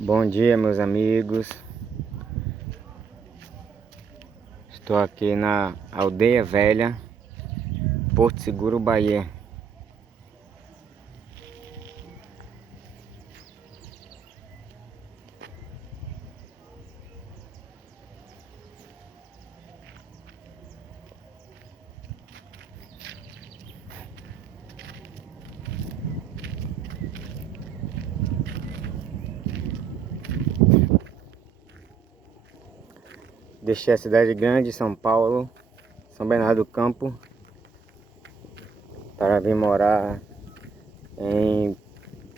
Bom dia, meus amigos. Estou aqui na Aldeia Velha, Porto Seguro, Bahia. Deixei a cidade grande, São Paulo, São Bernardo do Campo, para vir morar em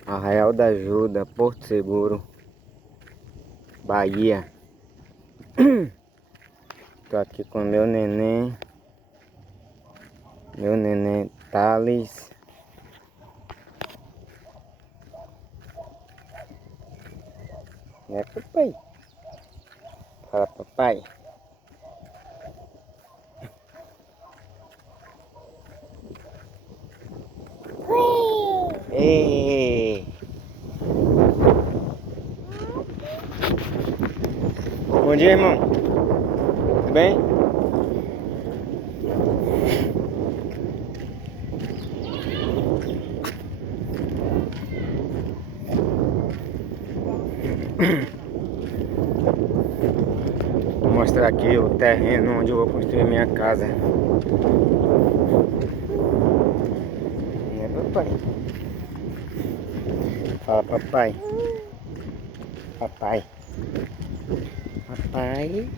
Arraial da Ajuda, Porto Seguro, Bahia. Estou aqui com meu neném Thales. Né, papai? Fala, papai. Ei! Bom dia, irmão. Tudo bem? Vou mostrar aqui o terreno onde eu vou construir minha casa. Né, papai? Fala, papai. Papai. Papai.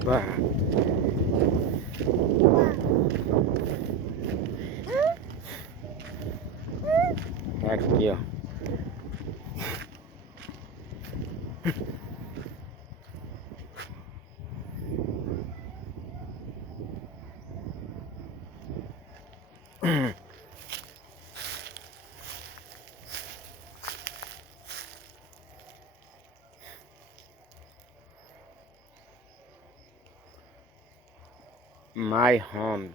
Opa. Aqui, ó. My home.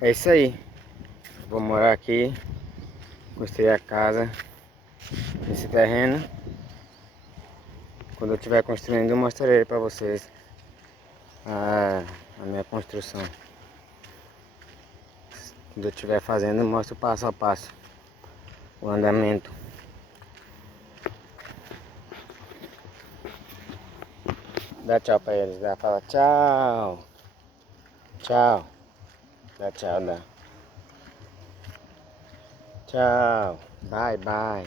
É isso aí. Vou morar aqui, construir a casa nesse terreno. Quando eu estiver construindo, eu mostrarei para vocês a minha construção. Quando eu estiver fazendo, eu mostro passo a passo o andamento. Dá tchau para eles, fala tchau. Tchau. Dá tchau, dá. Tchau. Bye, bye.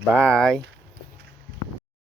Bye.